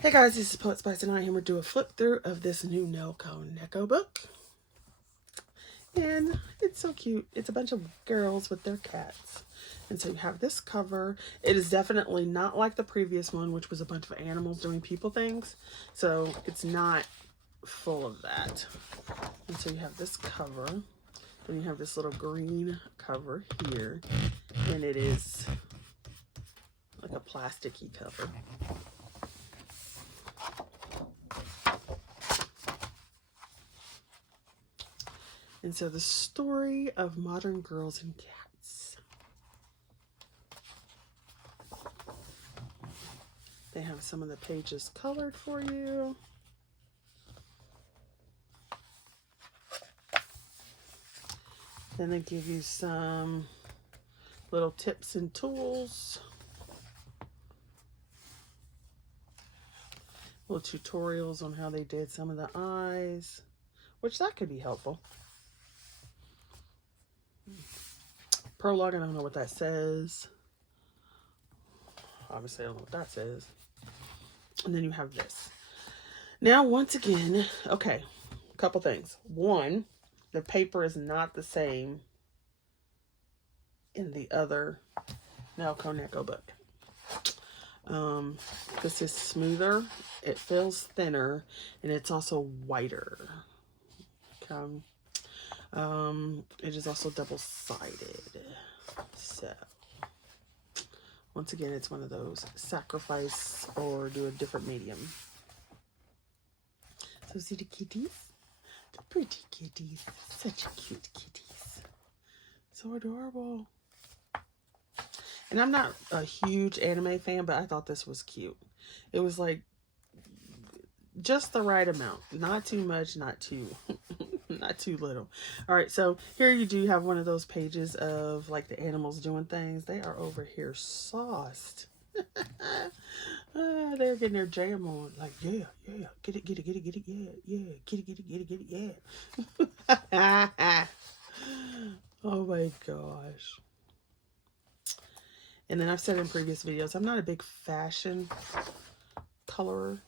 Hey guys, this is Poet Spice and I am going to do a flip through of this new Nelco Neco book. And it's so cute. It's a bunch of girls with their cats. And so you have this cover. It is definitely not like the previous one, which was a bunch of animals doing people things. So it's not full of that. And so you have this cover. Then you have this little green cover here. And it is like a plasticky cover. And so the story of modern girls and cats. They have some of the pages colored for you. Then they give you some little tips and tools. Little tutorials on how they did some of the eyes, which that could be helpful. Prologue, I don't know what that says. Obviously, I don't know what that says. And then you have this. Now, once again, okay, a couple things. One, the paper is not the same in the other Nelco Neco book. This is smoother, it feels thinner, and it's also whiter. Okay. It is also double-sided. So, once again, it's one of those sacrifice or do a different medium. So see the kitties? The pretty kitties. Such cute kitties. So adorable. And I'm not a huge anime fan, but I thought this was cute. It was like just the right amount. Not too much, not too not too little. All right, so here you do have one of those pages of like the animals doing things. They are over here sauced. They're getting their jam on. Like, yeah, yeah, get it, yeah, yeah, get it, yeah. Oh my gosh. And then I've said in previous videos, I'm not a big fashion colorer,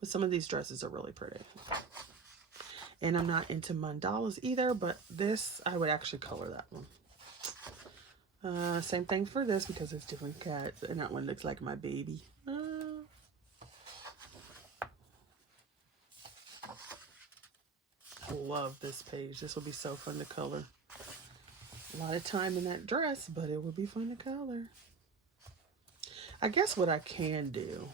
but some of these dresses are really pretty. And I'm not into mandalas either, but this, I would actually color that one. Same thing for this because it's different cats. And that one looks like my baby. I love this page. This will be so fun to color. A lot of time in that dress, but it would be fun to color. I guess what I can do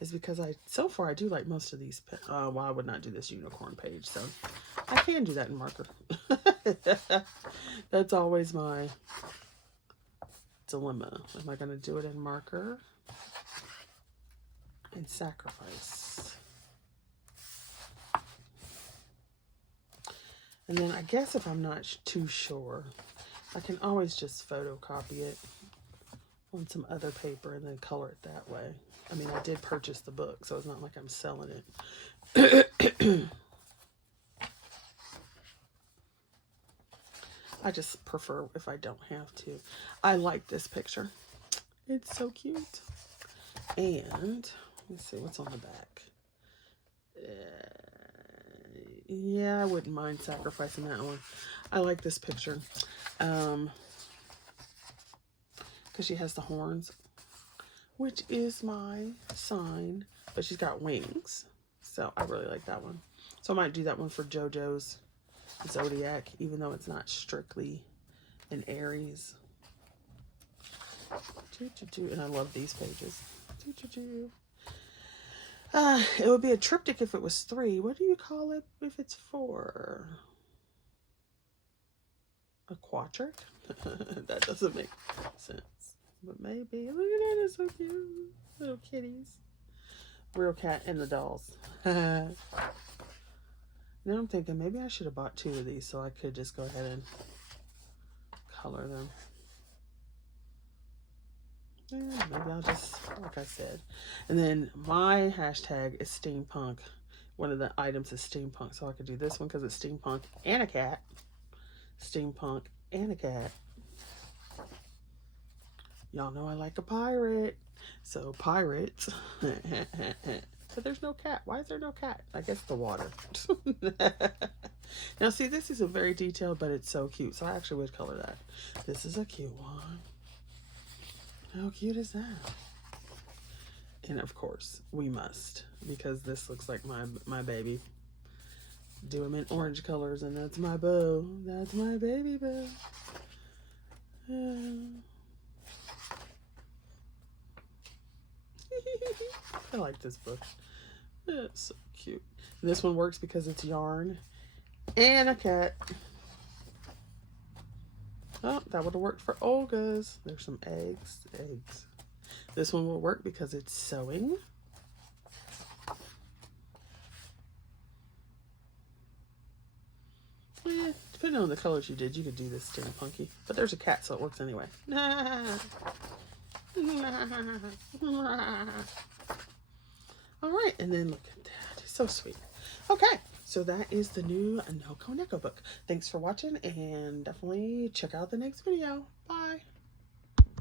is because so far I do like most of these. Well, I would not do this unicorn page, so I can do that in marker. That's always my dilemma. Am I going to do it in marker and sacrifice? And then I guess if I'm not too sure, I can always just photocopy it on some other paper and then color it that way. I mean, I did purchase the book, so it's not like I'm selling it. I just prefer if I don't have to. I like this picture. It's so cute. And let's see what's on the back. Yeah, I wouldn't mind sacrificing that one. I like this picture. Because she has the horns, which is my sign, but she's got wings. So I really like that one. So I might do that one for JoJo's Zodiac, even though it's not strictly an Aries. And I love these pages. It would be a triptych if it was 3. What do you call it if it's 4? A quadric? That doesn't make sense. But maybe. Look at that, it's so cute. Little kitties. Real cat and the dolls. Now I'm thinking maybe I should have bought 2 of these so I could just go ahead and color them. Yeah, maybe I'll just, like I said. And then my hashtag is steampunk. One of the items is steampunk. So I could do this one because it's steampunk and a cat. Steampunk and a cat. Y'all know I like a pirate. So pirates. But there's no cat. Why is there no cat? I guess the water. Now see, this isn't very detailed, but it's so cute. So I actually would color that. This is a cute one. How cute is that? And of course, we must, because this looks like my baby. Do them in orange colors, and that's my bow. That's my baby bow. I like this book. It's so cute. And this one works because it's yarn and a cat. Oh, that would have worked for Olga's. There's some eggs. This one will work because it's sewing. Depending on the colors you did, you could do this too, Punky. But there's a cat, so it works anyway. All right, and then look at that. It's so sweet. Okay, so that is the new Nelco Neco book. Thanks for watching, and definitely check out the next video. Bye.